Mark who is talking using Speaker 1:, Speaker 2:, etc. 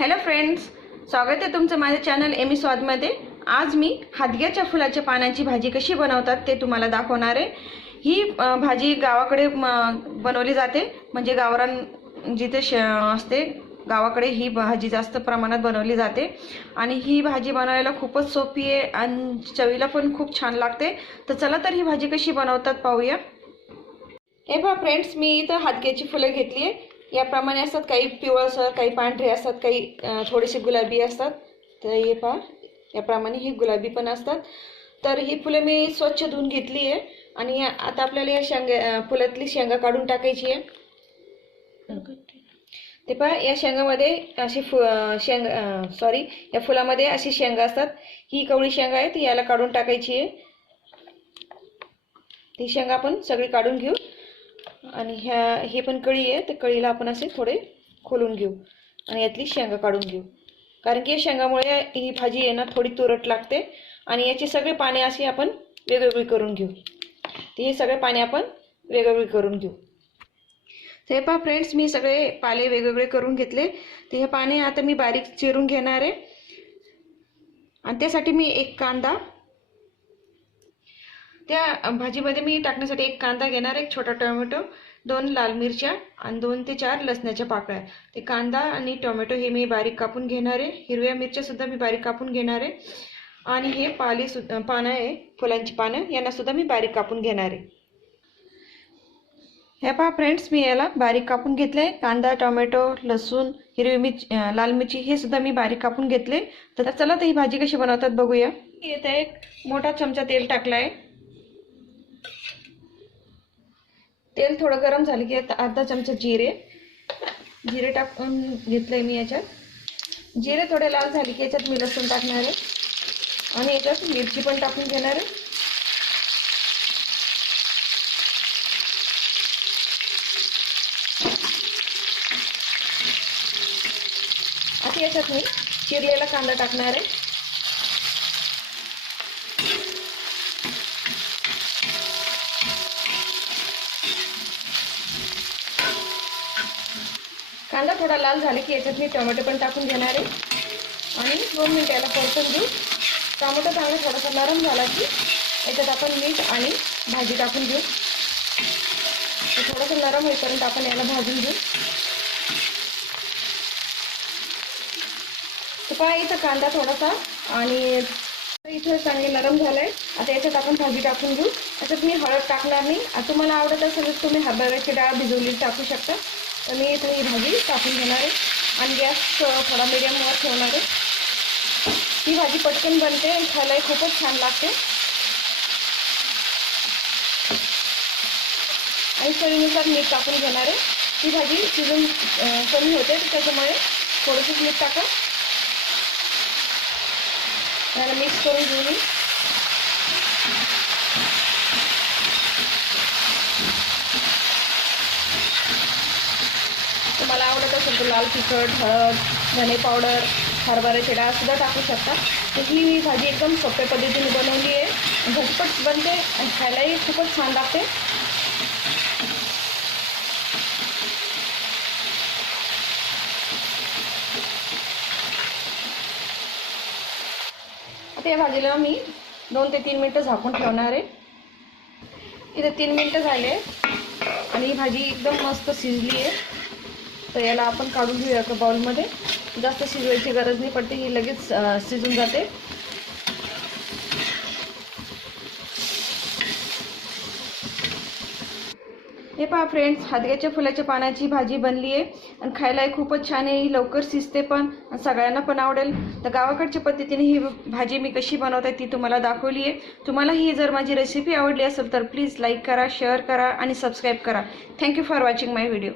Speaker 1: Hello friends स्वागत आहे तुमचं माझ्या चॅनल एमी स्वादमध्ये आज मी हादग्याच्या फुलाच्या पानांची भाजी कशी बनवतात ते तुम्हाला दाखवणार आहे. ही भाजी गावाकडे बनवली जाते. म्हणजे गावरान जिथे श असते गावाकडे ही भाजी जास्त प्रमाणात बनवली जाते. आणि ही भाजी बनवायला खूपच सोपी आहे आणि चवीला पण खूप छान लागते. तर चला तर ही भाजी कशी बनवतात पाहूया. हे बा फ्रेंड्स मी इथं हादग्याची फुलं घेतली आहे. याप्रमाणे असतात काही पिवळसर काही पांढरे असतात काही थोडेसे गुलाबी असतात. तर हे पहा याप्रमाणे ही गुलाबी पण असतात. तर ही फुलं मी स्वच्छ धुवून घेतली आहे आणि या- आता आपल्याला या शेंगा फुलातली शेंगा काढून टाकायची आहे. ते पहा या शेंगामध्ये अशी फु शेंगा सॉरी या फुलामध्ये अशी शेंगा असतात. ही कवळी शेंगा आहे ती याला काढून टाकायची आहे. ती शेंगा आपण सगळी काढून घेऊ. आणि ह्या हे पण कळी आहे तर कळीला आपण असे थोडे खोलून घेऊ आणि यातली शेंगा काढून घेऊ. कारण की या शेंगामुळे ही भाजी आहे ना थोडी तुरट लागते आणि याची सगळे पाने असे आपण वेगवेगळी करून घेऊ. तर हे सगळे पाने आपण वेगवेगळी करून घेऊ. तर हे पहा फ्रेंड्स मी सगळे पाले वेगवेगळे करून घेतले. तर हे पाने आता मी बारीक चिरून घेणार आहे. आणि त्यासाठी मी एक कांदा त्या भाजीमध्ये मी टाकण्यासाठी एक कांदा घेणार एक छोटा टोमॅटो दोन लाल मिरच्या आणि दोन ते चार लसणाच्या पाकळ्या. ते कांदा आणि टोमॅटो हे मी बारीक कापून घेणार आहे. हिरव्या मिरच्यासुद्धा मी बारीक कापून घेणार आहे. आणि हे पाले सु पानं आहे फुलांची पानं यांनासुद्धा मी बारीक कापून घेणार आहे. हे पहा फ्रेंड्स मी याला बारीक कापून घेतले कांदा टोमॅटो लसूण हिरवी मिरची लाल मिरची हे सुद्धा मी बारीक कापून घेतले तर चला तर ही भाजी कशी बनवतात बघूया. इथे एक मोठा चमचा तेल टाकला आहे तेल थोडं गरम झालं की आता अर्धा चमचा जिरे. जिरे टाकून घेतलंय मी याच्यात. जिरे थोडे लाल झाले की याच्यात मी लसूण टाकणार आहे. आणि याच्यात मिरची पण टाकून घेणार आहे. आता याच्यात मी चिरलेला कांदा टाकणार आहे. कांदा थोडा लाल झाला की याच्यात मी टोमॅटो पण टाकून घेणार आहे. आणि दोन मिनटं याला परतून घेऊ. टोमॅटो चांगला थोडासा नरम झाला की याच्यात आपण मीठ आणि भाजी टाकून घेऊ थोडंसं नरम होईपर्यंत आपण याला भाजून घेऊ. तर पहा इथं कांदा थोडासा आणि इथं चांगले नरम झालंय. आता याच्यात आपण भाजी टाकून घेऊ. याच्यात मी हळद टाकणार नाही. तुम्हाला आवडत असेल तर तुम्ही हरभऱ्याची डाळ भिजवली टाकू शकता. तर मी इथं ही भाजी टाकून घेणार आहे. आणि गॅस थोडा मिडियमवर ठेवणार आहे. ही भाजी पटकन बनते आणि खायलाही खूपच छान लागते. आणि चवीनुसार मीठ टाकून घेणार आहे. ही भाजी शिजून कमी होते त्याच्यामुळे थोडंसंच मीठ टाका. त्याला मिक्स करून घेऊन मी तुम्हाला शकतो लाल तिखट हळद धने पावडर हरभऱ्याची डाळ टाकू शकता. तर ही मी भाजी एकदम सोप्या पद्धतीने बनवली आहे. झटपट बनते आणि खायलाही खूपच छान लागते. आता या भाजीला मी दोन ते तीन मिनटं झाकून ठेवणार आहे. इथे तीन मिनटं झाले. आणि ही भाजी एकदम मस्त शिजली आहे. तर याला आपण काढून घेऊया एका बाउलमध्ये जास्त शिजवायची गरज नाही पडते ही लगेच शिजून जाते. हे पहा फ्रेंड्स हादग्याच्या फुलाच्या पानाची भाजी बनली आहे आणि खायलाही खूपच छान आहे. ही लवकर शिजते पण सगळ्यांना पण आवडेल. तर गावाकडच्या पद्धतीने ही भाजी मी कशी बनवते ती तुम्हाला दाखवली आहे तुम्हाला ही जर माझी रेसिपी आवडली असेल तर प्लीज लाईक करा शेअर करा आणि सबस्क्राईब करा. Thank you for watching my video